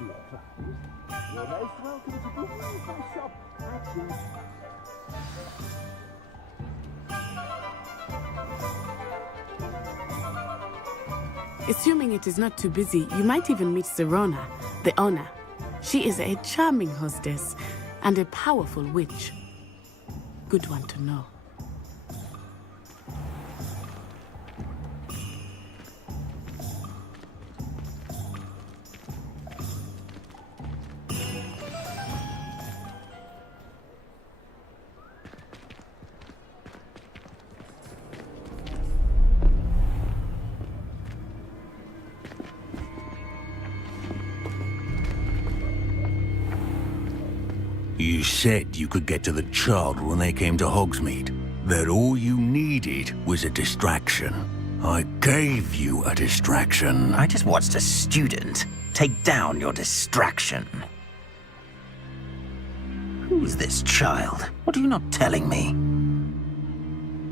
You're most welcome to visit my shop at your... Assuming it is not too busy, you might even meet Sirona, the owner. She is a charming hostess and a powerful witch. Good one to know. You said you could get to the child when they came to Hogsmeade. That all you needed was a distraction. I gave you a distraction. I just watched a student take down your distraction. Who's this child? What are you not telling me?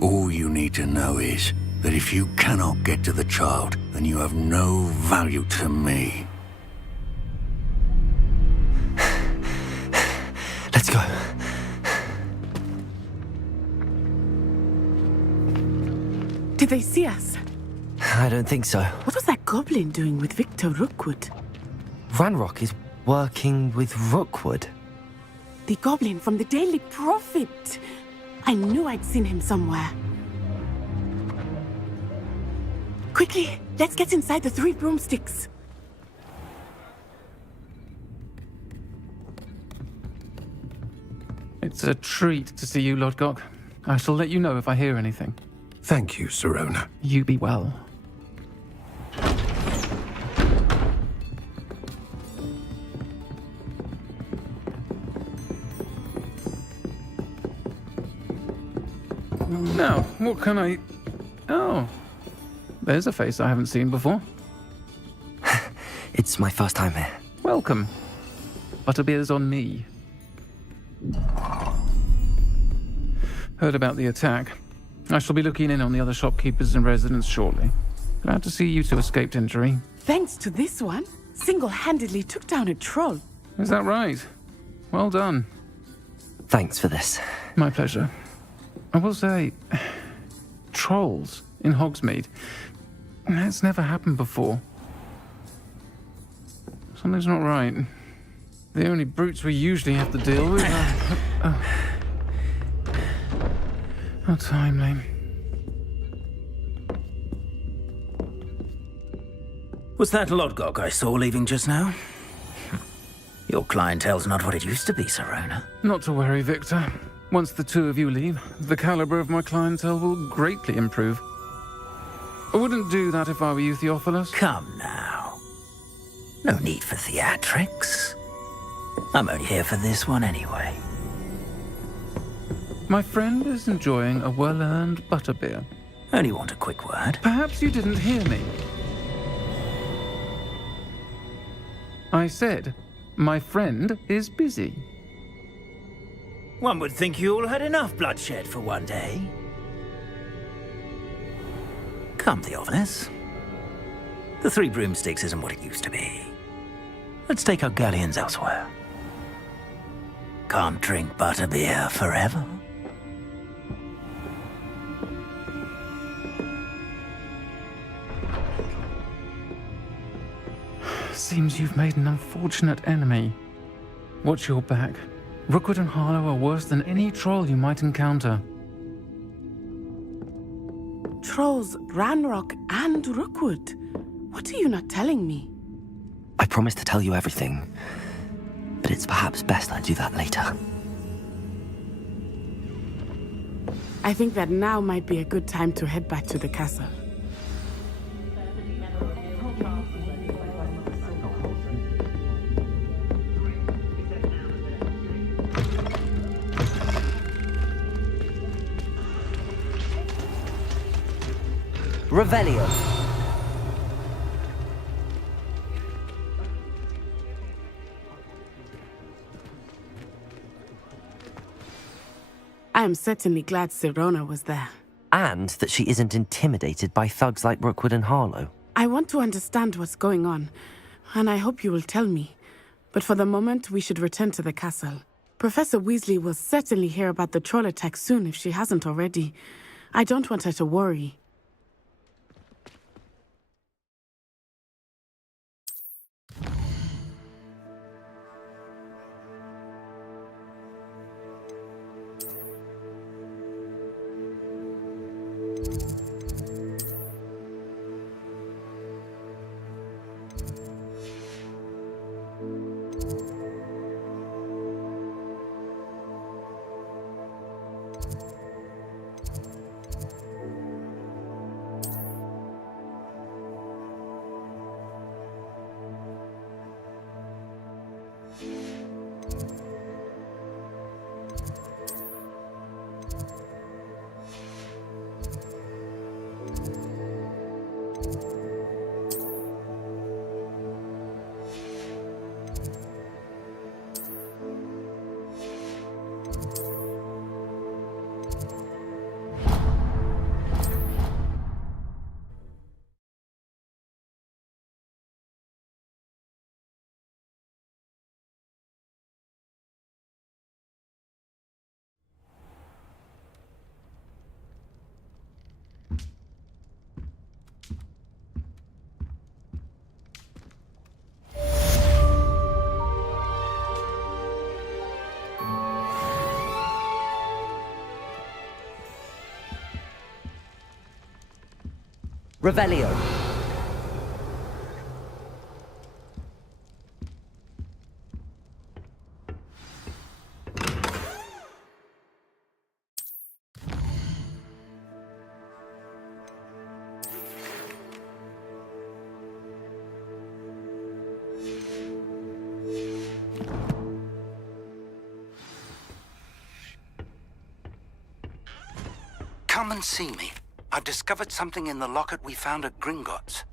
All you need to know is that if you cannot get to the child, then you have no value to me. Let's go. Did they see us? I don't think so. What was that goblin doing with Victor Rookwood? Ranrock is working with Rookwood. The goblin from the Daily Prophet. I knew I'd seen him somewhere. Quickly, let's get inside the 3 broomsticks. It's a treat to see you, Lodgok. I shall let you know if I hear anything. Thank you, Sirona. You be well. Now, what can I... Oh, there's a face I haven't seen before. It's my first time here. Welcome. Butterbeer's on me. Heard about the attack. I shall be looking in on the other shopkeepers and residents shortly. Glad to see you two escaped injury. Thanks to this one, single-handedly took down a troll. Is that right? Well done. Thanks for this. My pleasure. I will say, trolls in Hogsmeade. That's never happened before. Something's not right. The only brutes we usually have to deal with are... How timely. Was that Lodgok I saw leaving just now? Your clientele's not what it used to be, Sirona. Not to worry, Victor. Once the two of you leave, the caliber of my clientele will greatly improve. I wouldn't do that if I were you, Theophilus. Come now. No need for theatrics. I'm only here for this one anyway. My friend is enjoying a well-earned butterbeer. Only want a quick word. Perhaps you didn't hear me. I said, my friend is busy. One would think you all had enough bloodshed for one day. Come, Theophilus. The 3 broomsticks isn't what it used to be. Let's take our galleons elsewhere. Can't drink butterbeer forever. Seems you've made an unfortunate enemy. Watch your back. Rookwood and Harlow are worse than any troll you might encounter. Trolls, Ranrock, and Rookwood. What are you not telling me? I promised to tell you everything, but it's perhaps best I do that later. I think that now might be a good time to head back to the castle. Revelio. I am certainly glad Sirona was there. And that she isn't intimidated by thugs like Rookwood and Harlow. I want to understand what's going on, and I hope you will tell me. But for the moment, we should return to the castle. Professor Weasley will certainly hear about the troll attack soon if she hasn't already. I don't want her to worry. Revelio. Come and see me. I've discovered something in the locket we found at Gringotts.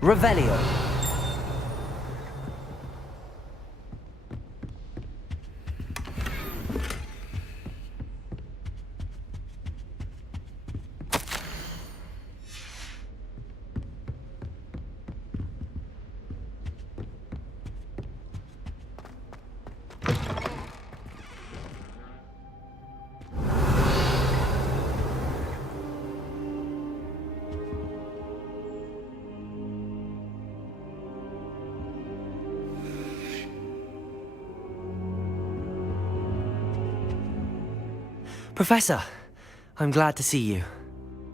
Revelio. Professor, I'm glad to see you.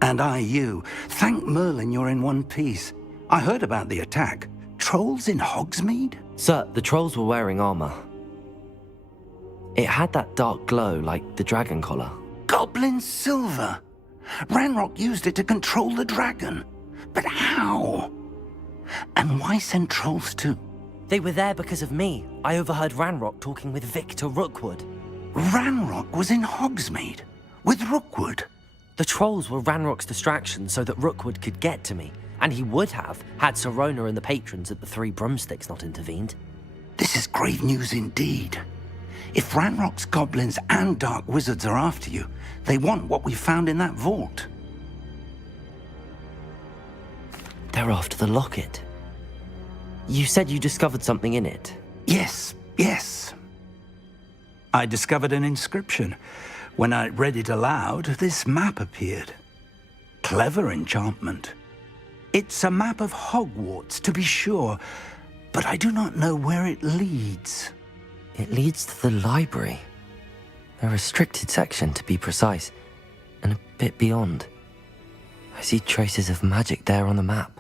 And I you. Thank Merlin you're in one piece. I heard about the attack. Trolls in Hogsmeade? Sir, the trolls were wearing armor. It had that dark glow like the dragon collar. Goblin silver! Ranrock used it to control the dragon. But how? And why send trolls too? They were there because of me. I overheard Ranrock talking with Victor Rookwood. Ranrock was in Hogsmeade? With Rookwood? The trolls were Ranrock's distraction so that Rookwood could get to me. And he would have, had Sirona and the patrons at the Three Broomsticks not intervened. This is grave news indeed. If Ranrock's goblins and dark wizards are after you, they want what we found in that vault. They're after the locket. You said you discovered something in it. Yes. I discovered an inscription. When I read it aloud, this map appeared. Clever enchantment. It's a map of Hogwarts, to be sure, but I do not know where it leads. It leads to the library. A restricted section, to be precise, and a bit beyond. I see traces of magic there on the map.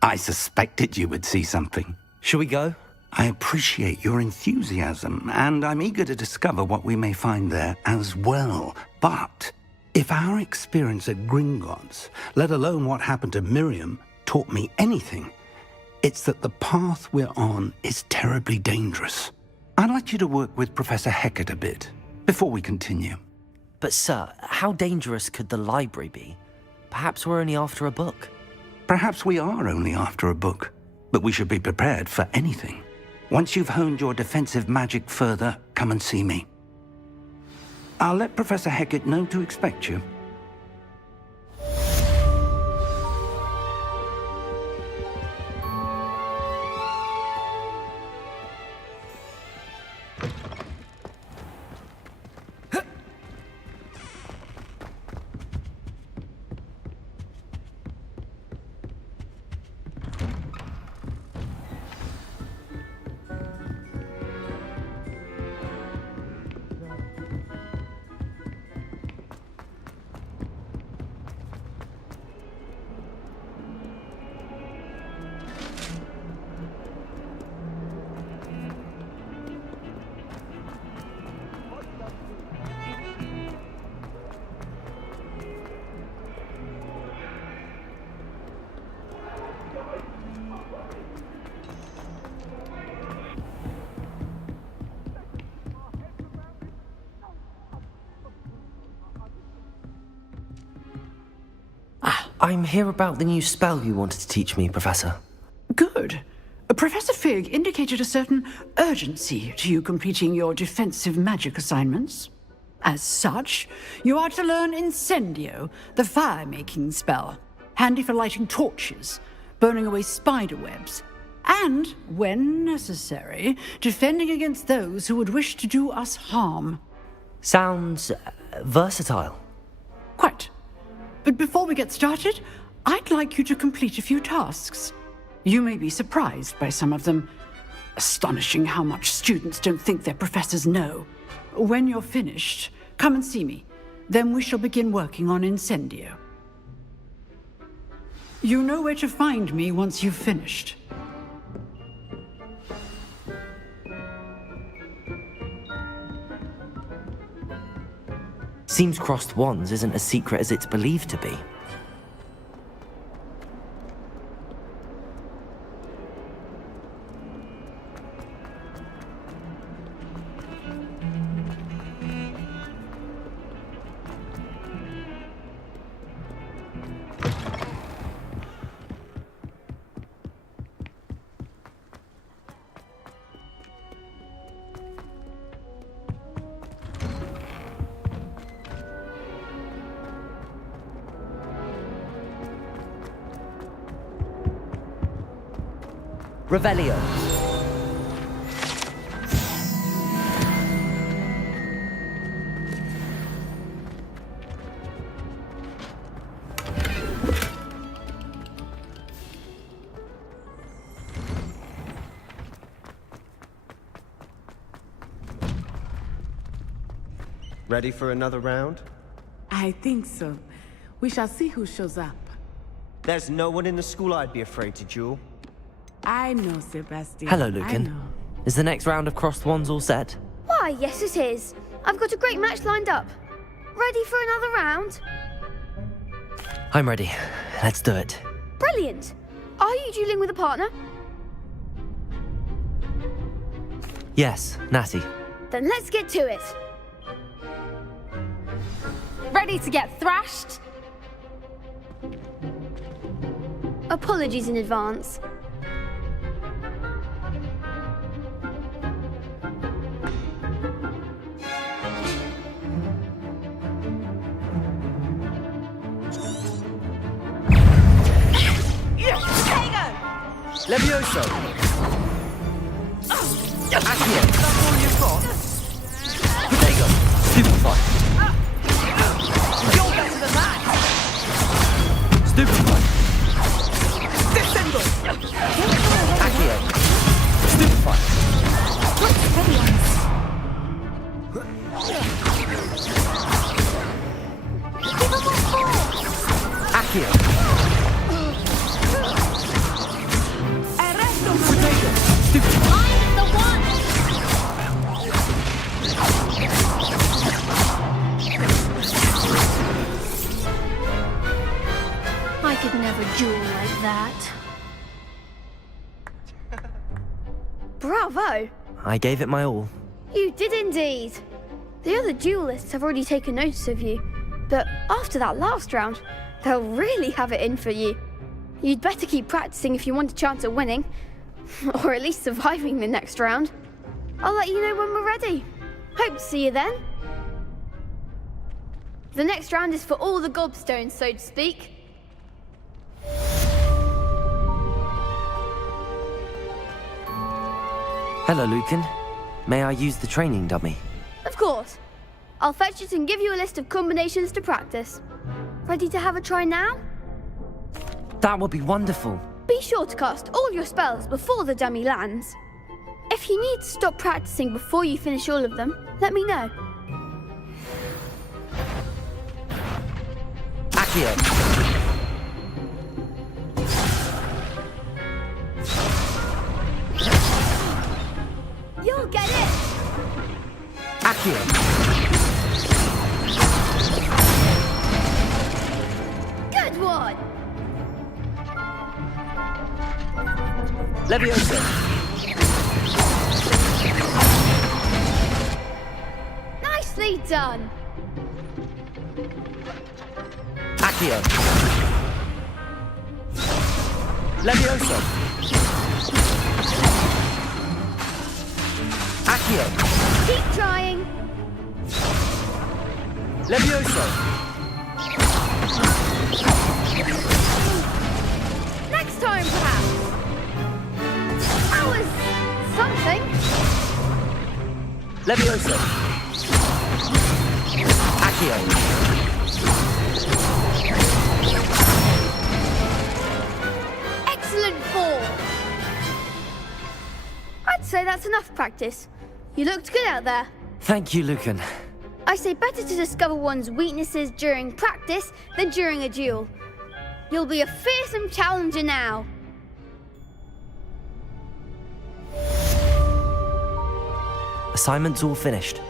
I suspected you would see something. Shall we go? I appreciate your enthusiasm, and I'm eager to discover what we may find there as well. But if our experience at Gringotts, let alone what happened to Miriam, taught me anything, it's that the path we're on is terribly dangerous. I'd like you to work with Professor Hecat a bit before we continue. But sir, how dangerous could the library be? Perhaps we're only after a book. Perhaps we are only after a book, but we should be prepared for anything. Once you've honed your defensive magic further, come and see me. I'll let Professor Hecat know to expect you. I'm here about the new spell you wanted to teach me, Professor. Good. Professor Fig indicated a certain urgency to you completing your defensive magic assignments. As such, you are to learn Incendio, the fire-making spell, handy for lighting torches, burning away spider webs, and, when necessary, defending against those who would wish to do us harm. Sounds versatile. Quite. But before we get started, I'd like you to complete a few tasks. You may be surprised by some of them. Astonishing how much students don't think their professors know. When you're finished, come and see me. Then we shall begin working on Incendio. You know where to find me once you've finished. Seems crossed wands isn't as secret as it's believed to be. Revelio. Ready for another round? I think so. We shall see who shows up. There's no one in the school I'd be afraid to duel. I know, Sebastian. Hello, I Lucan. know. Is the next round of crossed wands all set? Why, yes it is. I've got a great match lined up. Ready for another round? I'm ready. Let's do it. Brilliant. Are you dueling with a partner? Yes, Natty. Then let's get to it. Ready to get thrashed? Apologies in advance. Levioso! Accio! That's all you've got? Protego! Stupefy! You're better than that! Stupefy! Descendo! Accio! Stupefy! Accio! Protego! Stupefy! I'm the one! I could never duel like that. Bravo! I gave it my all. You did indeed. The other duelists have already taken notice of you, but after that last round, they'll really have it in for you. You'd better keep practicing if you want a chance at winning, or at least surviving the next round. I'll let you know when we're ready. Hope to see you then. The next round is for all the gobstones, so to speak. Hello, Lucan. May I use the training dummy? Of course. I'll fetch it and give you a list of combinations to practice. Ready to have a try now? That would be wonderful. Be sure to cast all your spells before the dummy lands. If you need to stop practicing before you finish all of them, let me know. Accio! You'll get it! Accio! Good one! Levioso! Nicely done! Accio! Levioso! Accio! Keep trying! Levioso! Next time, perhaps! That was something. Levioso! Accio! Excellent fall! I'd say that's enough practice. You looked good out there. Thank you, Lucan. I say better to discover one's weaknesses during practice than during a duel. You'll be a fearsome challenger now. Assignment's all finished.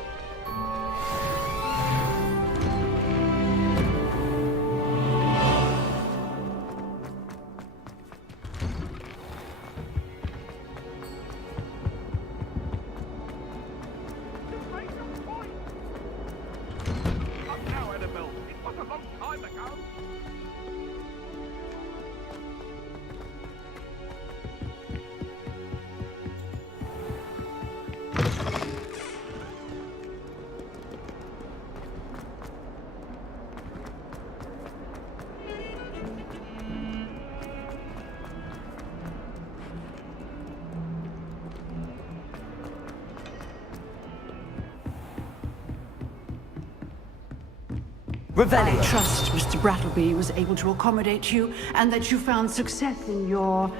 I trust Mr. Brattleby was able to accommodate you and that you found success in your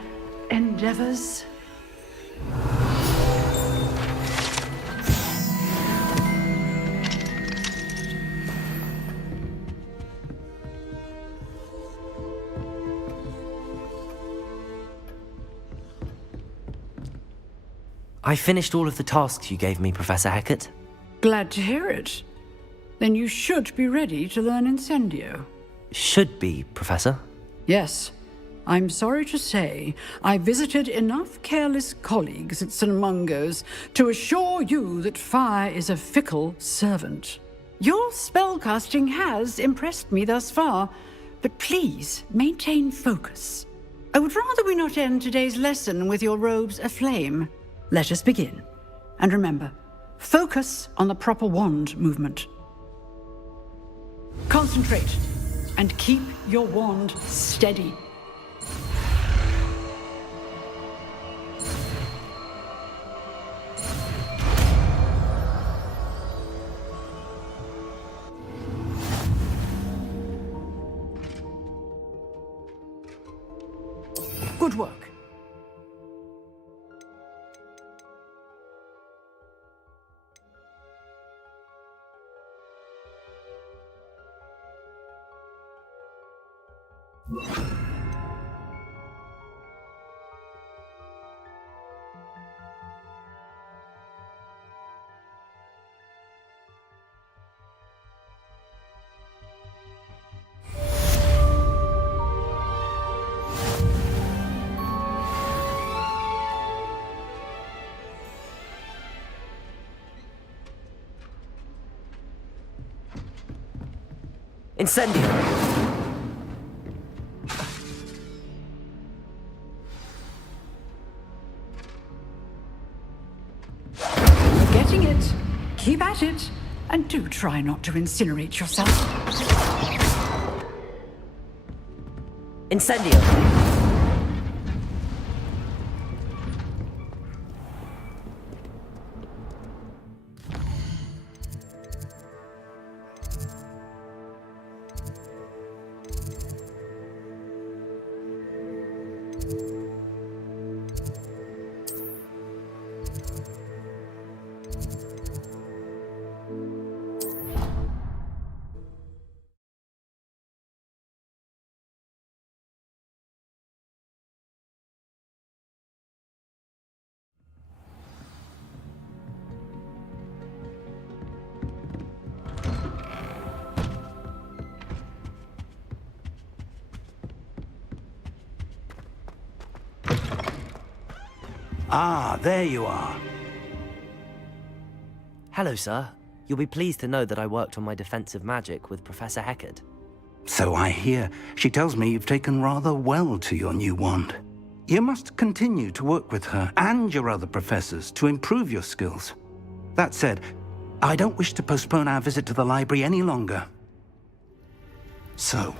endeavors. I finished all of the tasks you gave me, Professor Hecat. Glad to hear it. Then you should be ready to learn Incendio. Should be, Professor. Yes. I'm sorry to say, I visited enough careless colleagues at St. Mungo's to assure you that fire is a fickle servant. Your spellcasting has impressed me thus far, but please maintain focus. I would rather we not end today's lesson with your robes aflame. Let us begin. And remember, focus on the proper wand movement. Concentrate, and keep your wand steady. Good work. Incendio! Getting it. Keep at it. And do try not to incinerate yourself. Incendio! Ah, there you are. Hello, sir. You'll be pleased to know that I worked on my defensive magic with Professor Heckard. So I hear. She tells me you've taken rather well to your new wand. You must continue to work with her and your other professors to improve your skills. That said, I don't wish to postpone our visit to the library any longer. So,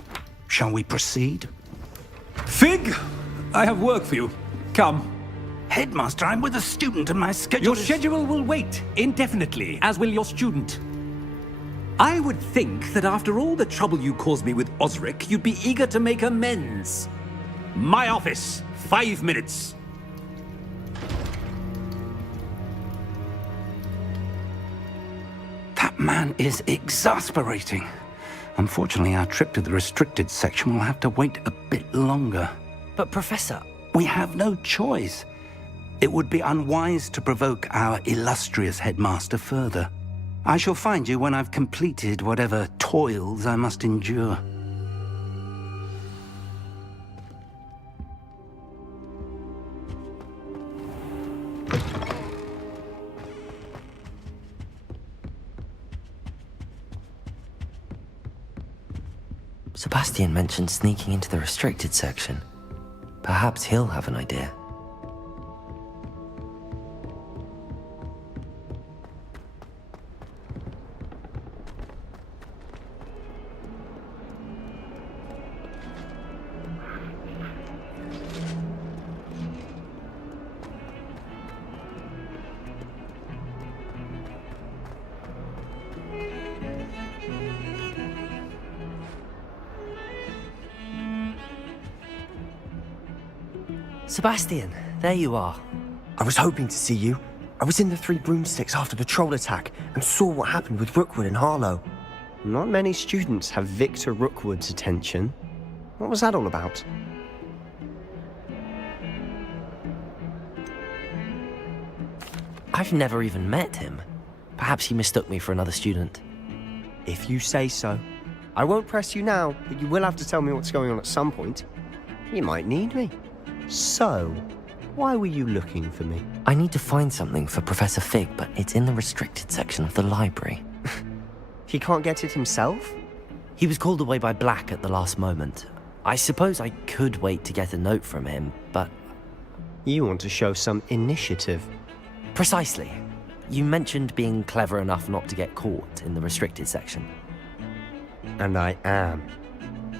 shall we proceed? Fig! I have work for you. Come. Headmaster, I'm with a student and my schedule Your is... schedule will wait indefinitely, as will your student. I would think that after all the trouble you caused me with Osric, you'd be eager to make amends. My office, 5 minutes. That man is exasperating. Unfortunately, our trip to the restricted section will have to wait a bit longer. But, Professor... We have no choice. It would be unwise to provoke our illustrious headmaster further. I shall find you when I've completed whatever toils I must endure. Sebastian mentioned sneaking into the restricted section. Perhaps he'll have an idea. Sebastian, there you are. I was hoping to see you. I was in the Three Broomsticks after the troll attack and saw what happened with Rookwood and Harlow. Not many students have Victor Rookwood's attention. What was that all about? I've never even met him. Perhaps he mistook me for another student. If you say so. I won't press you now, but you will have to tell me what's going on at some point. You might need me. So, why were you looking for me? I need to find something for Professor Fig, but it's in the restricted section of the library. He can't get it himself? He was called away by Black at the last moment. I suppose I could wait to get a note from him, but... You want to show some initiative. Precisely. You mentioned being clever enough not to get caught in the restricted section. And I am.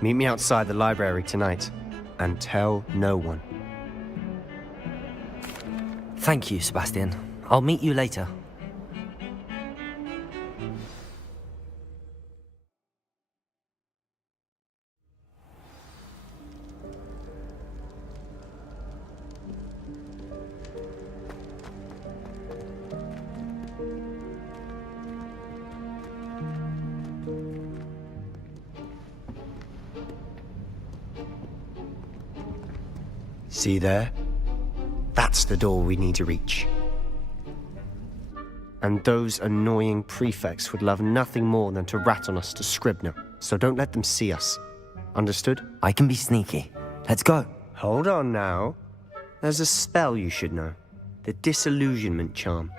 Meet me outside the library tonight, and tell no one. Thank you, Sebastian. I'll meet you later. See there? That's the door we need to reach. And those annoying prefects would love nothing more than to rat on us to Scribner, so don't let them see us. Understood? I can be sneaky. Let's go. Hold on now. There's a spell you should know. The Disillusionment Charm.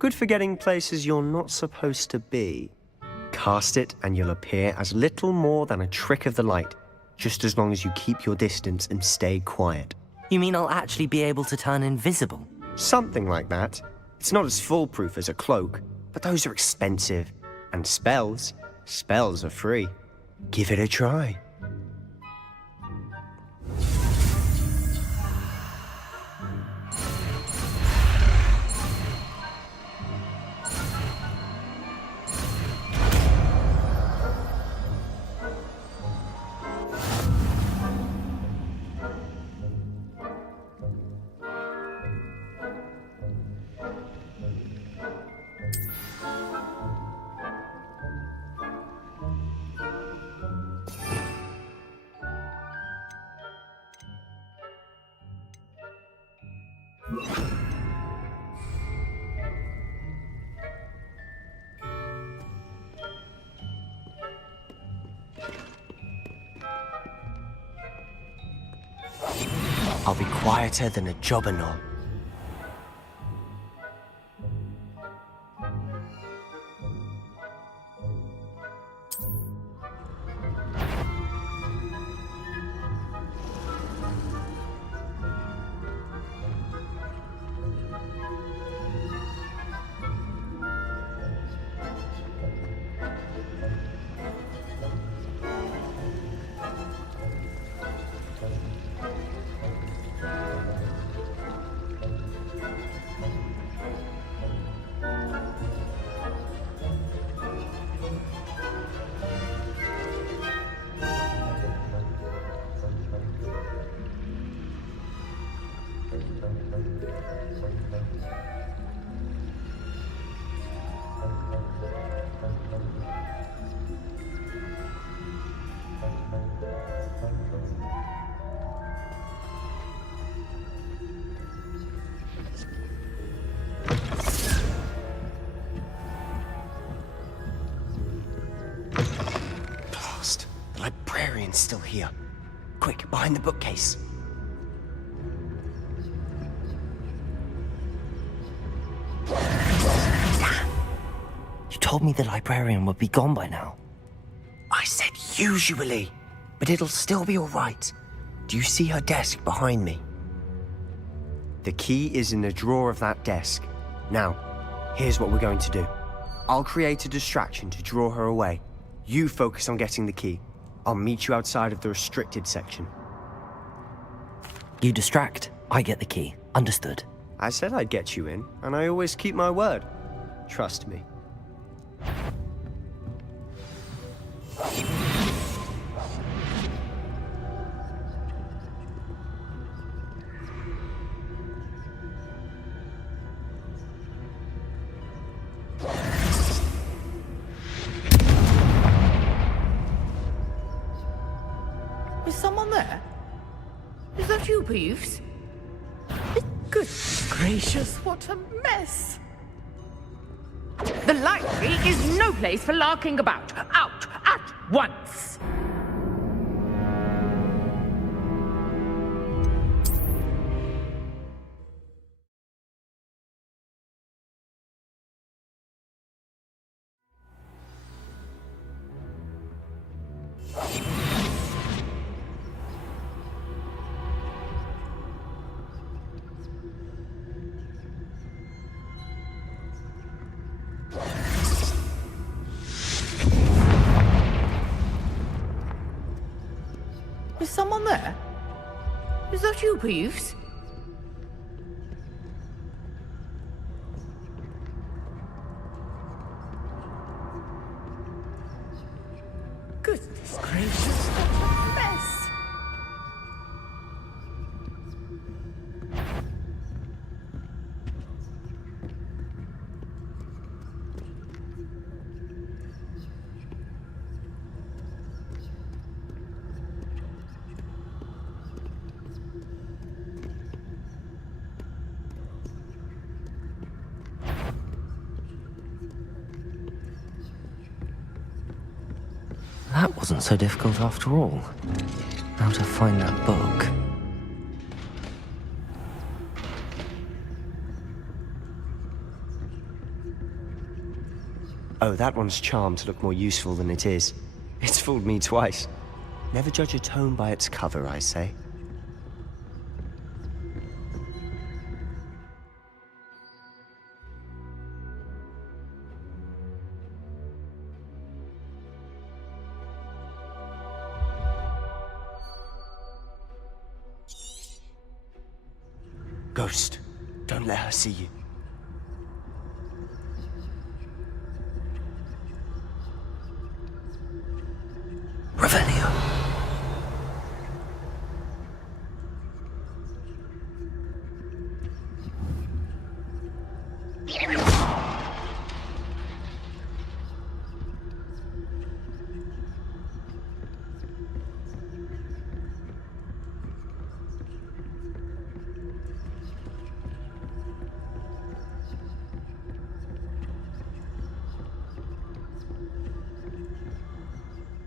Good for getting places you're not supposed to be. Cast it and you'll appear as little more than a trick of the light, just as long as you keep your distance and stay quiet. You mean I'll actually be able to turn invisible? Something like that. It's not as foolproof as a cloak, but those are expensive. And spells are free. Give it a try. I'll be quieter than a jobberknoll. The librarian's still here. Quick, behind the bookcase. You told me the librarian would be gone by now. I said usually, but it'll still be all right. Do you see her desk behind me? The key is in the drawer of that desk. Now, here's what we're going to do. I'll create a distraction to draw her away. You focus on getting the key. I'll meet you outside of the restricted section. You distract, I get the key. Understood. I said I'd get you in, and I always keep my word. Trust me. Is someone there? Is that you, Peeves? Good gracious, what a mess! The library is no place for larking about. Out at once! Is someone there? Is that you, Peeves? Goodness gracious, what a mess! That wasn't so difficult after all. How to find that book. Oh, that one's charmed to look more useful than it is. It's fooled me twice. Never judge a tome by its cover, I say. Ghost, don't let her see you. Revelio.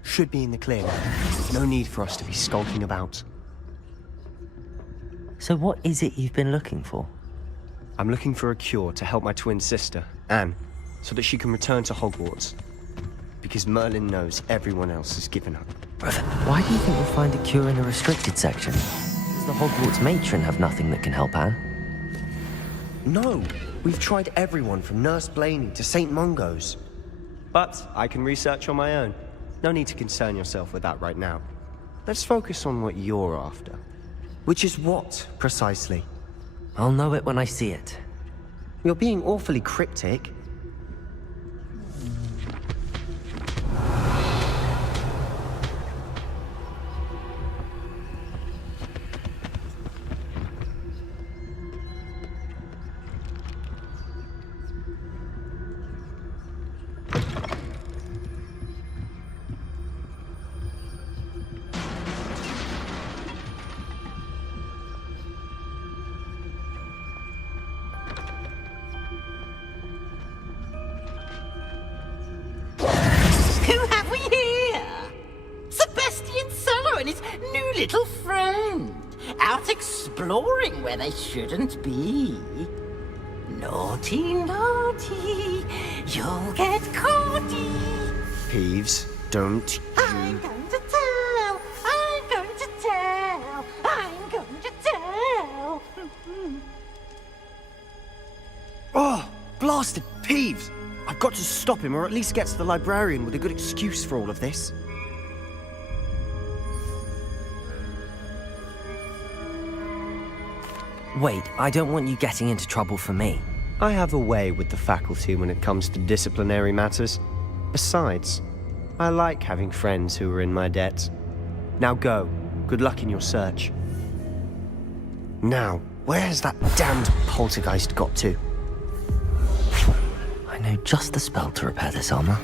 Should be in the clear now. No need for us to be skulking about. So what is it you've been looking for? I'm looking for a cure to help my twin sister, Anne, so that she can return to Hogwarts. Because Merlin knows everyone else has given up. Why do you think we'll find a cure in a restricted section? Does the Hogwarts matron have nothing that can help Anne? No! We've tried everyone from Nurse Blaney to St. Mungo's. But I can research on my own. No need to concern yourself with that right now. Let's focus on what you're after. Which is what, precisely? I'll know it when I see it. You're being awfully cryptic. Little friend, out exploring where they shouldn't be. Naughty, naughty, you'll get caughty. Peeves, don't I'm going to tell, I'm going to tell, I'm going to tell. Oh, blasted Peeves! I've got to stop him, or at least get to the librarian with a good excuse for all of this. Wait, I don't want you getting into trouble for me. I have a way with the faculty when it comes to disciplinary matters. Besides, I like having friends who are in my debt. Now go. Good luck in your search. Now, where has that damned poltergeist got to? I know just the spell to repair this armor.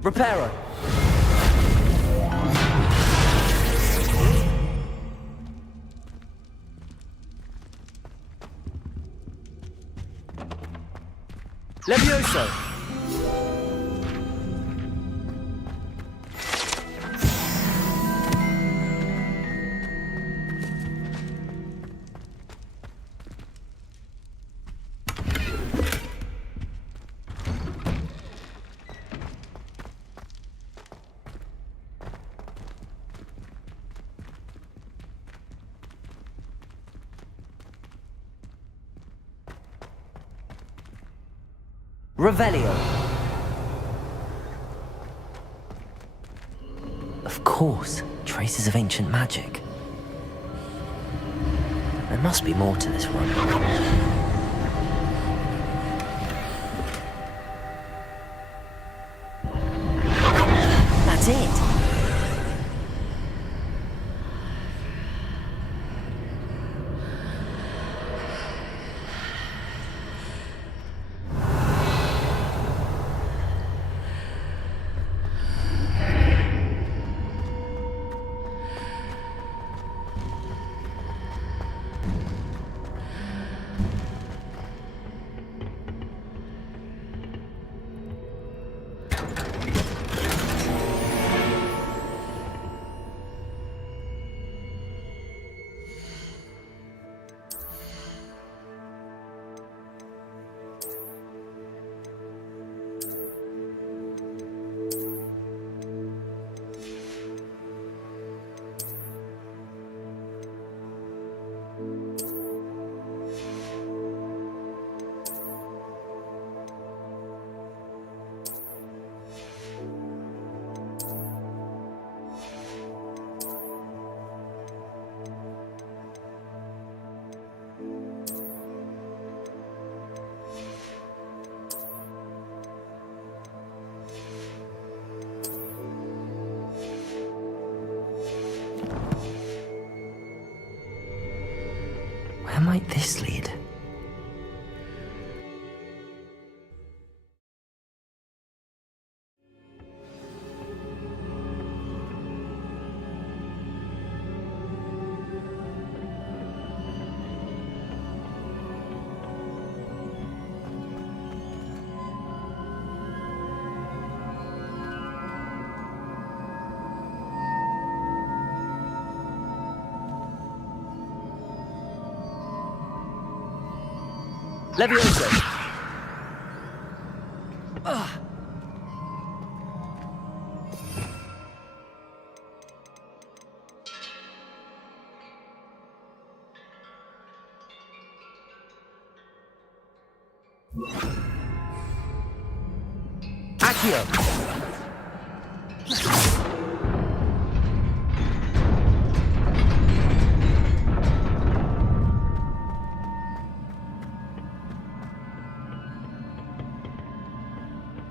Reparo! Levioso! Revelio. Of course, traces of ancient magic. There must be more to this room. That's it. might this lead? Levioso! Accio!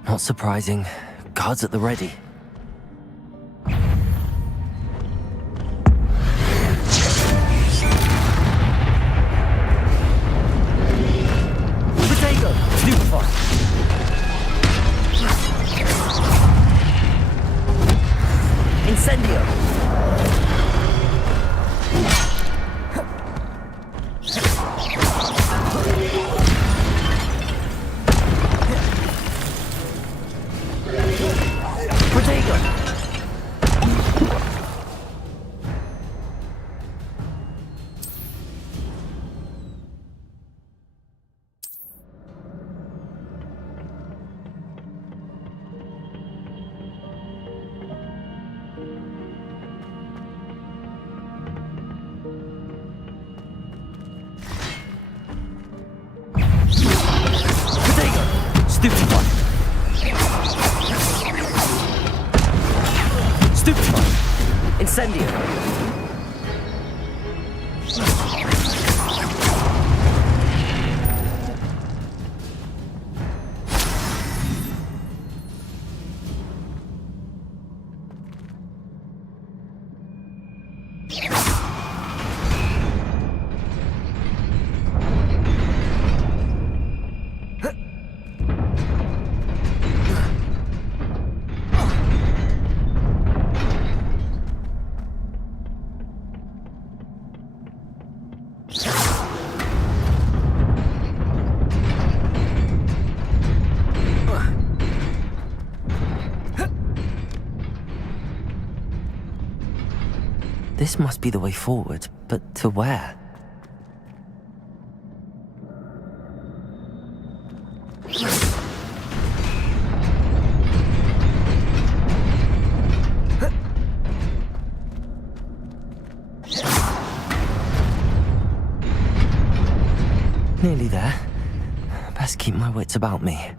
Not surprising. Guards at the ready. Protego! Stupefy! Incendio! Stupefy! Stupefy! Incendio! This must be the way forward, but to where? Nearly there. Best keep my wits about me.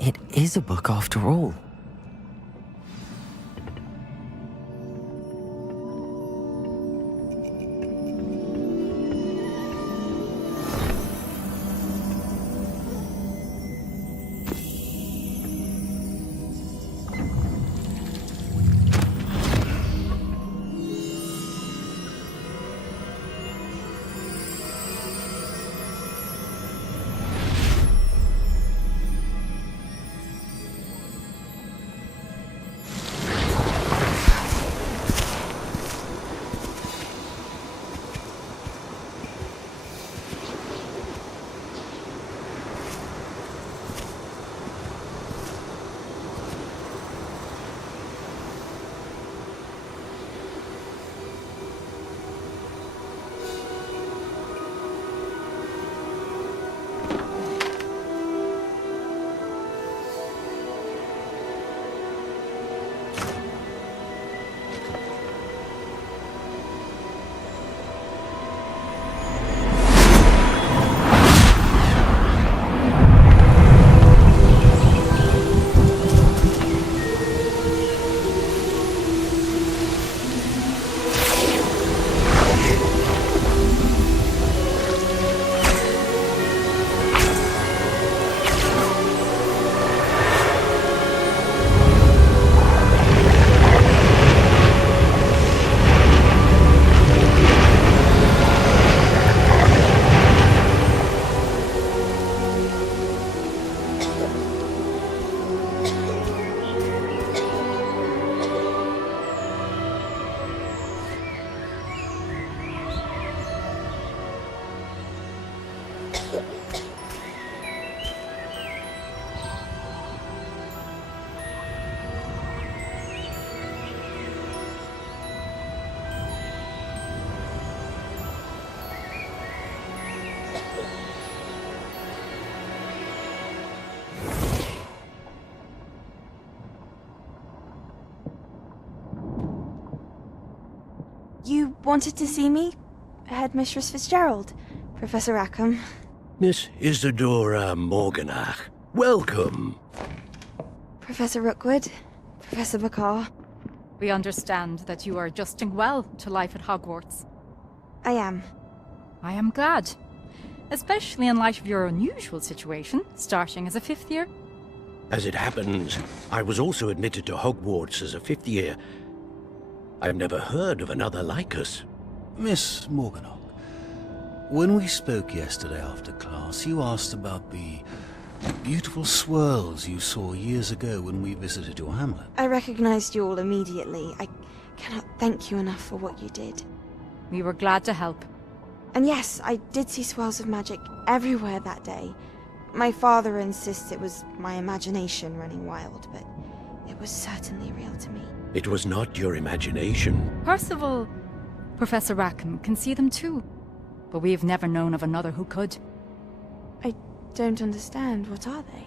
It is a book after all. You wanted to see me? Headmistress Fitzgerald? Professor Rackham? Miss Isadora Morganach, welcome. Professor Rookwood? Professor Bakar? We understand that you are adjusting well to life at Hogwarts. I am. I am glad. Especially in light of your unusual situation, starting as a 5th year. As it happens, I was also admitted to Hogwarts as a 5th year. I've never heard of another like us. Miss Morganach, when we spoke yesterday after class, you asked about the beautiful swirls you saw years ago when we visited your hamlet. I recognized you all immediately. I cannot thank you enough for what you did. We were glad to help. And yes, I did see swirls of magic everywhere that day. My father insists it was my imagination running wild, but it was certainly real to me. It was not your imagination. Percival, Professor Rackham can see them too. But we have never known of another who could. I don't understand. What are they?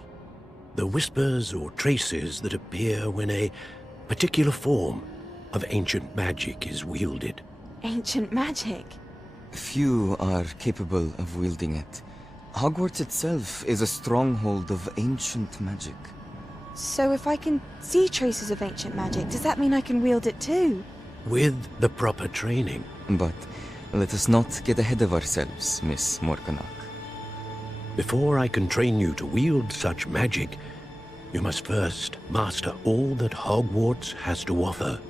The whispers or traces that appear when a particular form of ancient magic is wielded. Ancient magic? Few are capable of wielding it. Hogwarts itself is a stronghold of ancient magic. So if I can see traces of ancient magic, does that mean I can wield it too? With the proper training. But let us not get ahead of ourselves, Miss Morganach. Before I can train you to wield such magic, you must first master all that Hogwarts has to offer.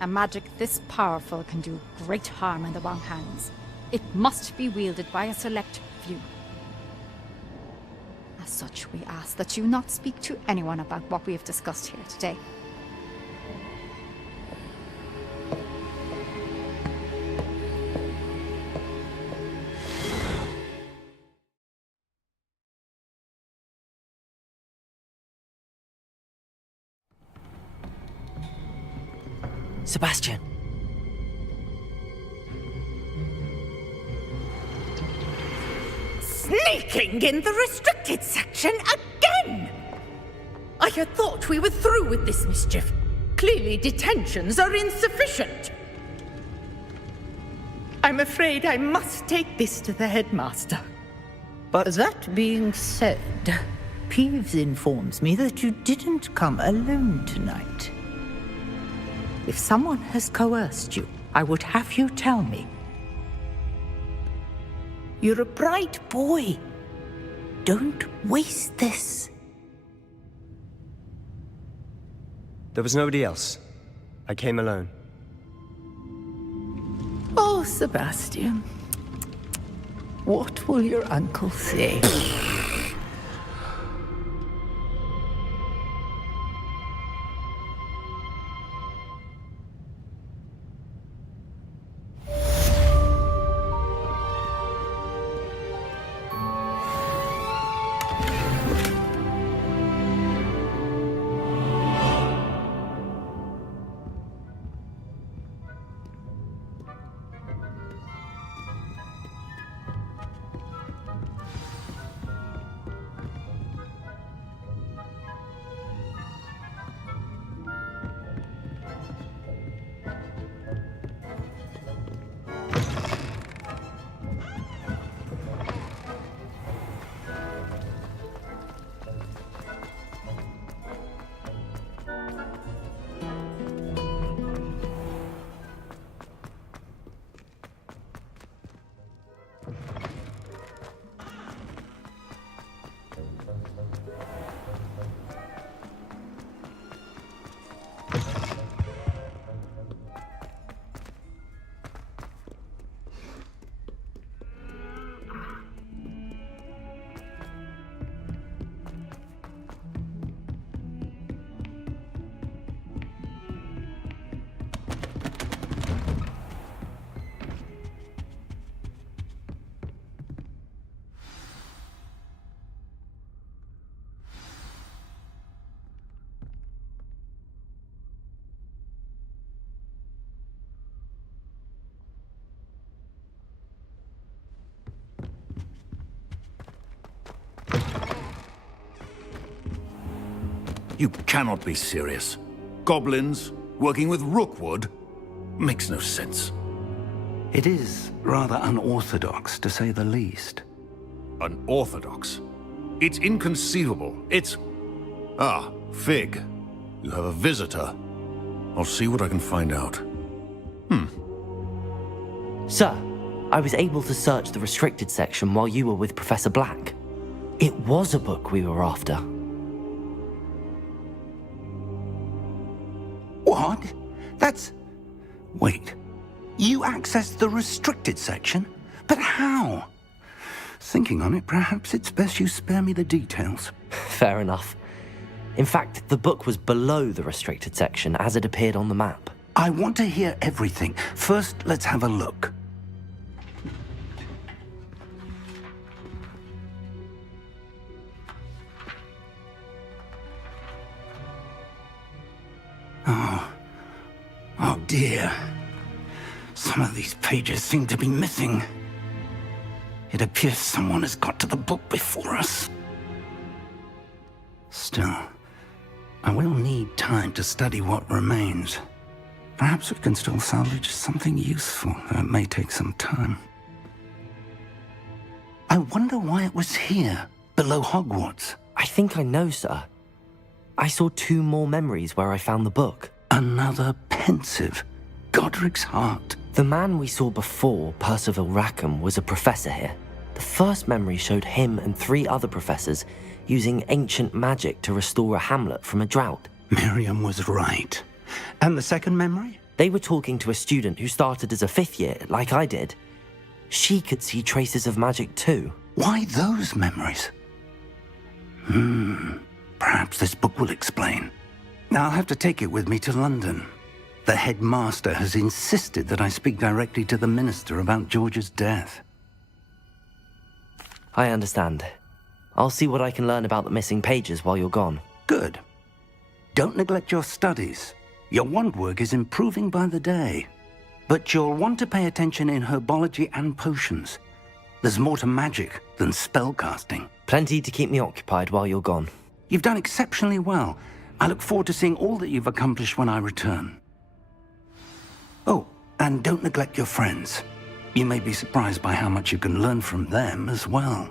A magic this powerful can do great harm in the wrong hands. It must be wielded by a select few. As such, we ask that you not speak to anyone about what we have discussed here today. Sebastian! Sneaking in the restricted section again! I had thought we were through with this mischief. Clearly detentions are insufficient. I'm afraid I must take this to the headmaster. But that being said, Peeves informs me that you didn't come alone tonight. If someone has coerced you, I would have you tell me. You're a bright boy. Don't waste this. There was nobody else. I came alone. Oh, Sebastian. What will your uncle say? You cannot be serious. Goblins working with Rookwood? Makes no sense. It is rather unorthodox, to say the least. Unorthodox? It's inconceivable. It's... Ah, Fig. You have a visitor. I'll see what I can find out. Sir, I was able to search the restricted section while you were with Professor Black. It was a book we were after. What? That's... Wait. You accessed the restricted section? But how? Thinking on it, perhaps it's best you spare me the details. Fair enough. In fact, the book was below the restricted section as it appeared on the map. I want to hear everything. First, let's have a look. Oh dear. Some of these pages seem to be missing. It appears someone has got to the book before us. Still, I will need time to study what remains. Perhaps we can still salvage something useful, though it may take some time. I wonder why it was here, below Hogwarts. I think I know, sir. I saw 2 more memories where I found the book. Another pensive. Godric's heart. The man we saw before, Percival Rackham, was a professor here. The first memory showed him and 3 other professors using ancient magic to restore a hamlet from a drought. Miriam was right. And the second memory? They were talking to a student who started as a 5th year, like I did. She could see traces of magic too. Why those memories? Perhaps this book will explain. Now I'll have to take it with me to London. The headmaster has insisted that I speak directly to the minister about George's death. I understand. I'll see what I can learn about the missing pages while you're gone. Good. Don't neglect your studies. Your wand work is improving by the day. But you'll want to pay attention in herbology and potions. There's more to magic than spellcasting. Plenty to keep me occupied while you're gone. You've done exceptionally well. I look forward to seeing all that you've accomplished when I return. Oh, and don't neglect your friends. You may be surprised by how much you can learn from them as well.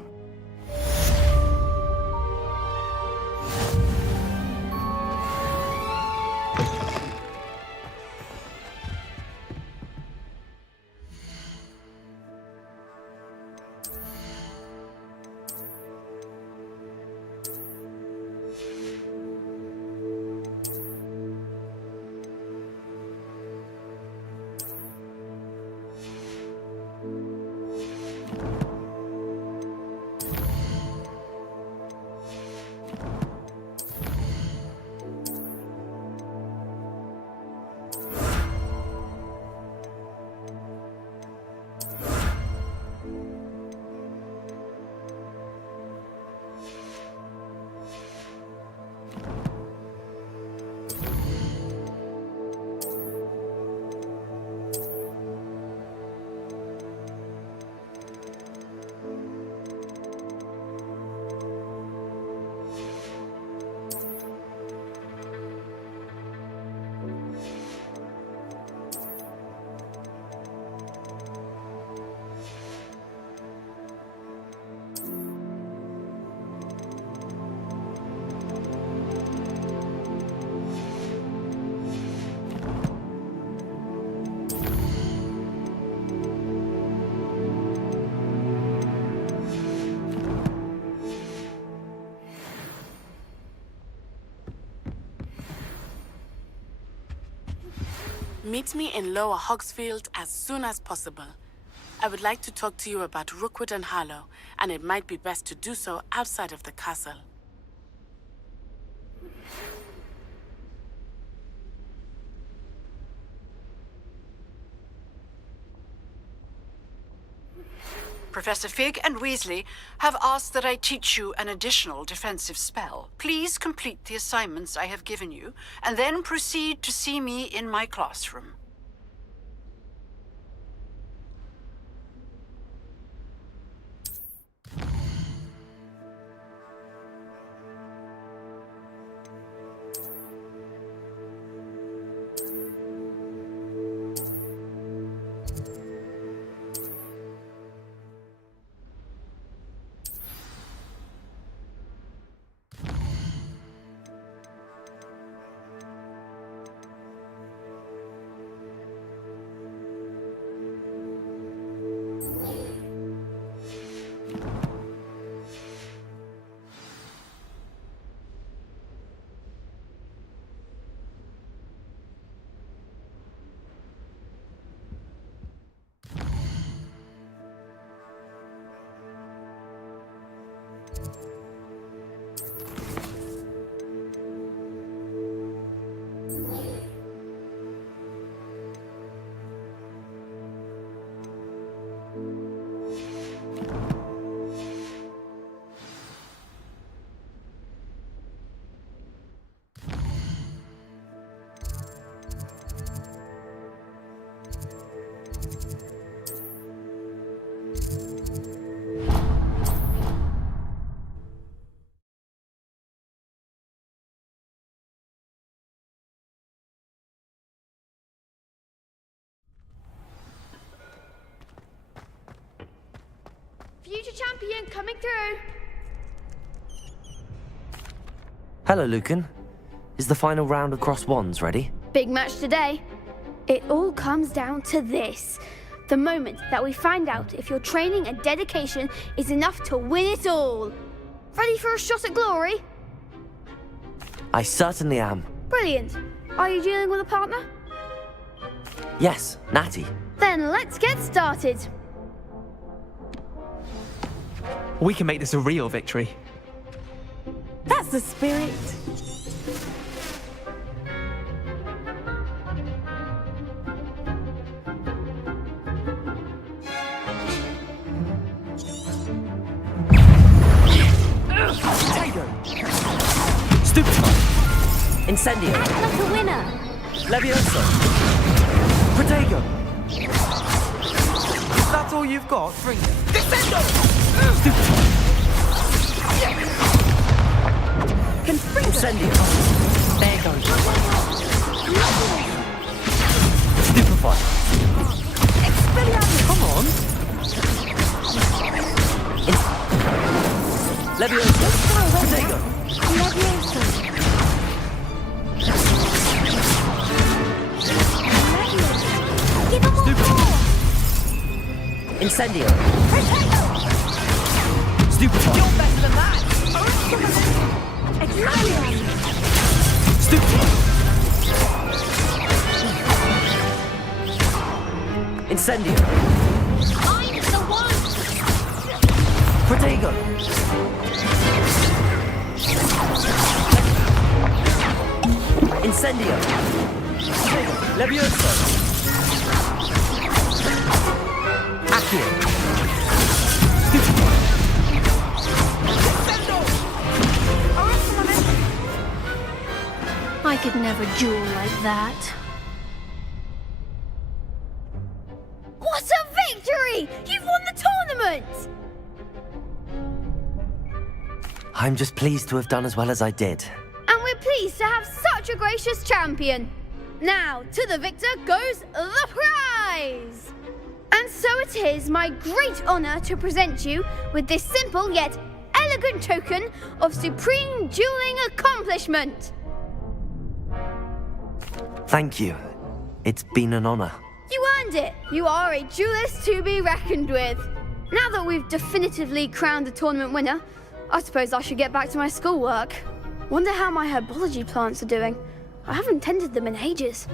Meet me in Lower Hogsfield as soon as possible. I would like to talk to you about Rookwood and Harlow, and it might be best to do so outside of the castle. Professor Fig and Weasley have asked that I teach you an additional defensive spell. Please complete the assignments I have given you, and then proceed to see me in my classroom. Future champion coming through. Hello, Lucan. Is the final round of Cross Wands ready? Big match today. It all comes down to this. The moment that we find out if your training and dedication is enough to win it all. Ready for a shot at glory? I certainly am. Brilliant. Are you dealing with a partner? Yes, Natty. Then let's get started. We can make this a real victory. That's the spirit. Stupefy! Incendio! Act like a winner! Levioso! Protego! That's all you've got? Descendo! Stupefy! Incendio! There you go. Stupefy! Expelliarmus! Come on! Levioso! Protego! Levioso! Give him more! Incendio! Protego! Stupefy! You're better than that! Expelliarmus! Stupefy! Incendio! I'm the one! Protego! Incendio! Levioso! Accio! Stupefy! I could never duel like that. What a victory! You've won the tournament! I'm just pleased to have done as well as I did. And we're pleased to have such a gracious champion. Now, to the victor goes the prize! And so it is my great honor to present you with this simple yet elegant token of supreme dueling accomplishment. Thank you. It's been an honor. You earned it. You are a duelist to be reckoned with. Now that we've definitively crowned the tournament winner, I suppose I should get back to my schoolwork. Wonder how my herbology plants are doing. I haven't tended them in ages.